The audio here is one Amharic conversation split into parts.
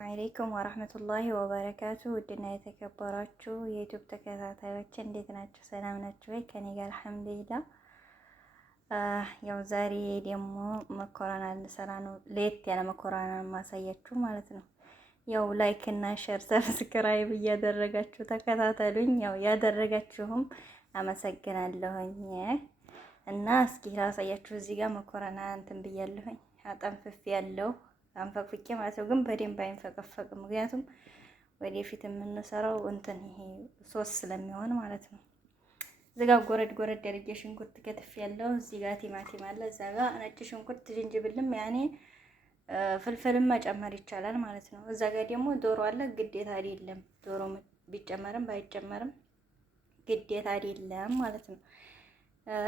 አለይኩም ወራህመቱላሂ ወበረካቱ። ውድና የተከበራችሁ የዩቲዩብ ተከታታዮች እንዴት ናችሁ? ሰላም ናችሁ ወይ? ከኔ ጋር አልሐምዱሊላህ። ያው ዛሬ ደግሞ መኮረና ልሰራ ነው። ለየት ያለ መኮረና ማሳያችሁ ማለት ነው። ያው ላይክ እና ሼር ሰብስክራይብ እያደረጋችሁ ተከታተሉኝ። ያው ያደረጋችሁም አመሰግናለሁኝ። እና እስኪ ላሳያችሁ። እዚህ ጋር መኮረና እንትን ብያለሁኝ፣ አጠንፍፌ ያለው አንፈቅፍቄ ማለት ነው። ግን በደንብ አይንፈቀፈቅም፣ ምክንያቱም ወደፊት የምንሰራው እንትን ይሄ ሶስ ስለሚሆን ማለት ነው። እዚህ ጋር ጎረድ ጎረድ አድርጌ ሽንኩርት ከትፍ ያለው፣ እዚህ ጋር ቲማቲም አለ፣ እዛ ጋር ነጭ ሽንኩርት ዝንጅብልም ያኔ ፍልፍልም መጨመር ይቻላል ማለት ነው። እዛ ጋር ደግሞ ዶሮ አለ። ግዴታ አይደለም ዶሮ ቢጨመርም ባይጨመርም ግዴታ አይደለም ማለት ነው።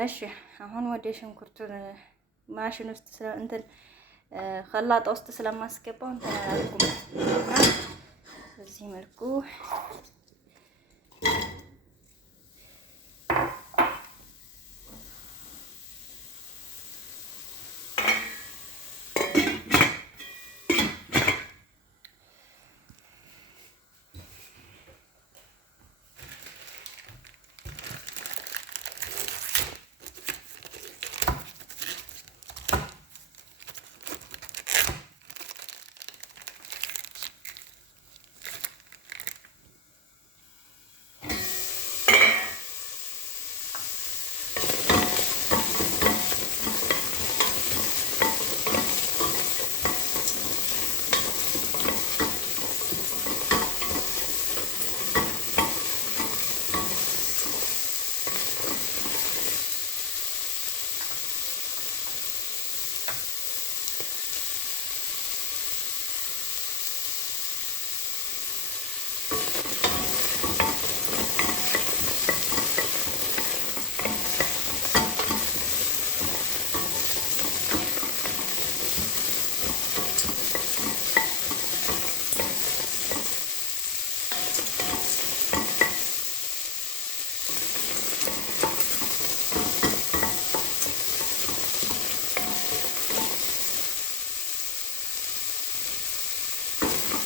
እሺ አሁን ወደ ሽንኩርቱን ማሽን ውስጥ እንትን ከላጣ ውስጥ ስለማስገባው እንትን አላልኩም እና በዚህ መልኩ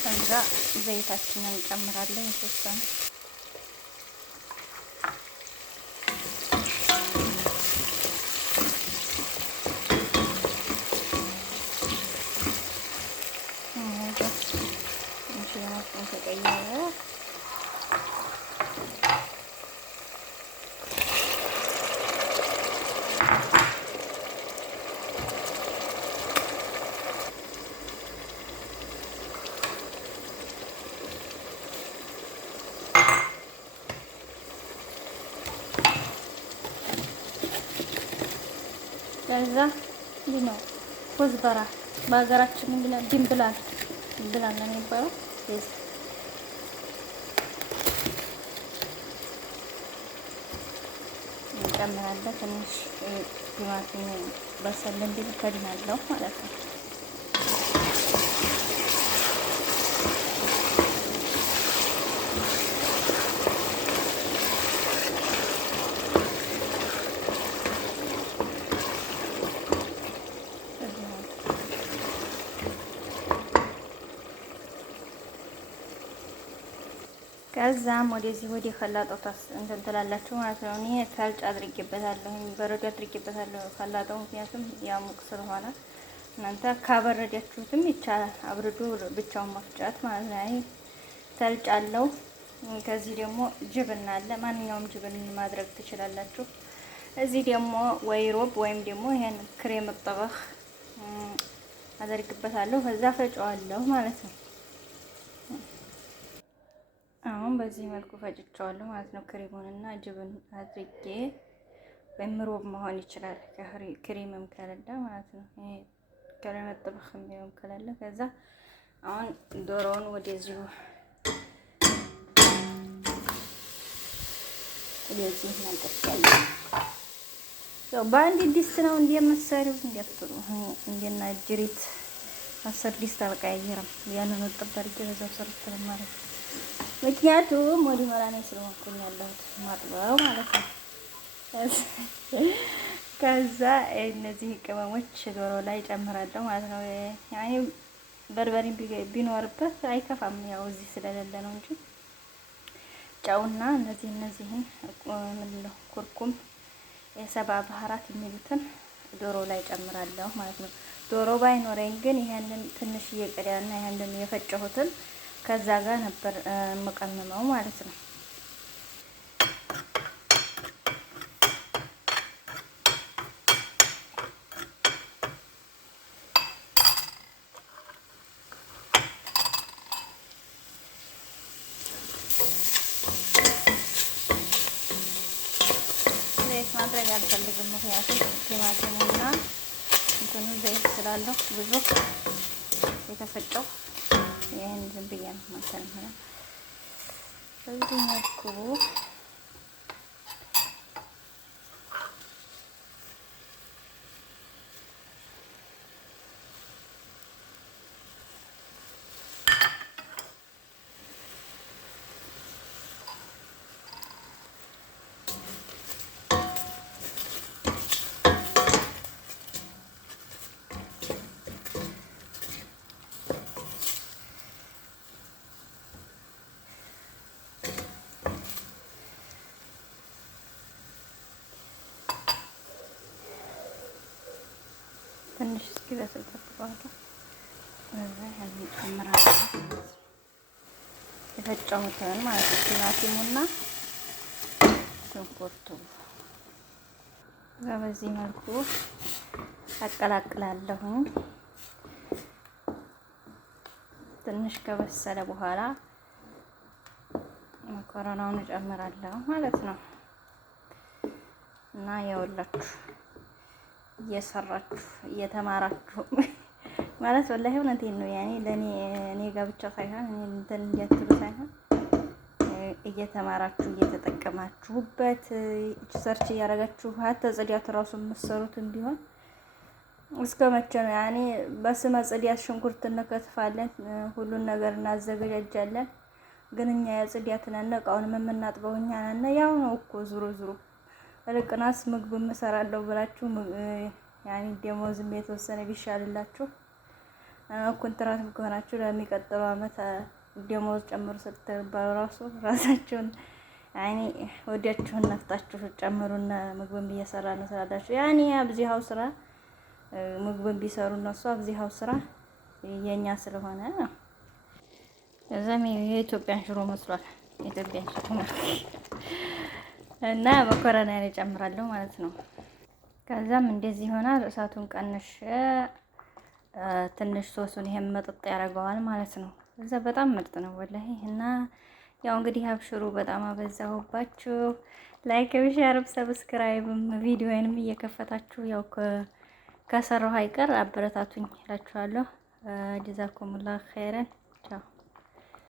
ከዛ ዘይታችንን እንጨምራለን የተወሰነ ተቀየረ። ከዛ ነው ኮዝበራ በሀገራችን ምንድነው ድንብላል ነው የሚባለው። እንጨምራለን። ትንሽ ቲማቲም በሰል እንዲል ከድናለሁ ማለት ነው። ከዛም ወደዚህ ወደ ከላጣው እንትን ትላላችሁ ማለት ነው። እኔ ታልጭ አድርጌበታለሁ፣ በረዶ አድርጌበታለሁ ከላጣው፣ ምክንያቱም ያሙቅ ስለሆነ እናንተ ካበረዳችሁትም ይቻላል፣ አብርዶ ብቻውን መፍጨት ማለት ነው። አይ ታልጭ አለው። ከዚህ ደግሞ ጅብን አለ፣ ማንኛውም ጅብን ማድረግ ትችላላችሁ። እዚህ ደግሞ ወይሮብ ወይም ደግሞ ይሄን ክሬም ጠበኽ አደርግበታለሁ፣ ከዛ ፈጨዋለሁ ማለት ነው። አሁን በዚህ መልኩ ፈጭቸዋለሁ ማለት ነው። ክሬሙንና ጅብን አድርጌ ወይም ሮብ መሆን ይችላል፣ ክሬምም ከሌለ ማለት ነው። ይሄ ክሬም ጥብኽም ቢሆን ከሌለ ከዛ አሁን ዶሮውን ወደዚህ እናንተያለን። ያው በአንድ ዲስት ነው እንደምትሰሪው እንደትሉ እንደና ጅሪት 10 ዲስት አልቀያየርም። ያንን ወጥብ አድርጌ በዛው ሰርት ማለት ነው። ምክንያቱም ወዲ መራኔ ስለሆንኩኝ ያለሁት ማጥበው ማለት ነው። ከዛ እነዚህ ቅመሞች ዶሮ ላይ ጨምራለሁ ማለት ነው። ያኔ በርበሬ ቢኖርበት አይከፋም። ያው እዚህ ስለሌለ ነው እንጂ ጨውና እነዚህን ምንድነው ኩርኩም የሰባ ባህራት የሚሉትን ዶሮ ላይ ጨምራለሁ ማለት ነው። ዶሮ ባይኖረኝ ግን ይሄንን ትንሽ እየቀዳና ይሄንን የፈጨሁትን ከዛ ጋር ነበር መቀመመው ማለት ነው። ማድረግ አልፈልግም። ምክንያቱም ቲማቲሙና እንትኑ ዘይት ስላለው ብዙ የተፈጨው ይሄን ዝም ብዬ ነው ማለት ነው። በዚህ መልኩ ትንሽ እስኪበስል ጠብቀዋለሁ። እዛ ያንን ጨምራለሁ የፈጨሁትን ማለት ነው። ቲማቲሙና ሽንኩርቱ በዚህ መልኩ አቀላቅላለሁ። ትንሽ ከበሰለ በኋላ መኮረናውን እጨምራለሁ ማለት ነው። እና ያውላችሁ እየሰራችሁ እየተማራችሁ ማለት ወላሂ እውነቴን ነው። ያኔ ለኔ እኔ ጋር ብቻ ሳይሆን እኔ እንትን እንዲያትሉ ሳይሆን እየተማራችሁ እየተጠቀማችሁበት ሰርች እያደረጋችሁ ሀተ ጽዳት እራሱ የምትሰሩትም ቢሆን እስከ መቼ ነው? ያኔ በስመ ጽዳት ሽንኩርት እንከትፋለን፣ ሁሉን ነገር እናዘገጃጃለን። ግን እኛ የጽዳት ነን፣ እቃውን የምናጥበው እኛ ነን። ያው ነው እኮ ዙሮ ዙሮ እልቅናስ ምግብ እሰራለሁ ብላችሁ ያኔ ደሞዝም የተወሰነ ቢሻልላችሁ ኮንትራትም ከሆናችሁ ለሚቀጥለው አመት ደሞዝ ጨምሩ ስትባሉ ራሳችሁን ያኔ ወዲያችሁን ነፍጣችሁ ጨምሩና ምግብም እየሰራ ነው ስላላችሁ ያኔ አብዚሃው ስራ ምግብም ቢሰሩ እነሱ አብዚሃው ስራ የኛ ስለሆነ እዛም የኢትዮጵያን ሽሮ መስሏል። የኢትዮጵያን ሽሮ እና መኮረና ላይ ጨምራለሁ ማለት ነው። ከዛም እንደዚህ ይሆናል። እሳቱን ቀንሽ ትንሽ ሶሱን ይሄን መጥጥ ያደርገዋል ማለት ነው። እዛ በጣም ምርጥ ነው ወላሂ። እና ያው እንግዲህ አብሽሩ፣ በጣም አበዛሁባችሁ። ላይክ፣ ሼር፣ ሰብስክራይብም ቪዲዮዬንም እየከፈታችሁ ያው ከሰራሁ አይቀር አበረታቱኝ እላችኋለሁ። ጀዛኩሙላህ ኸይረን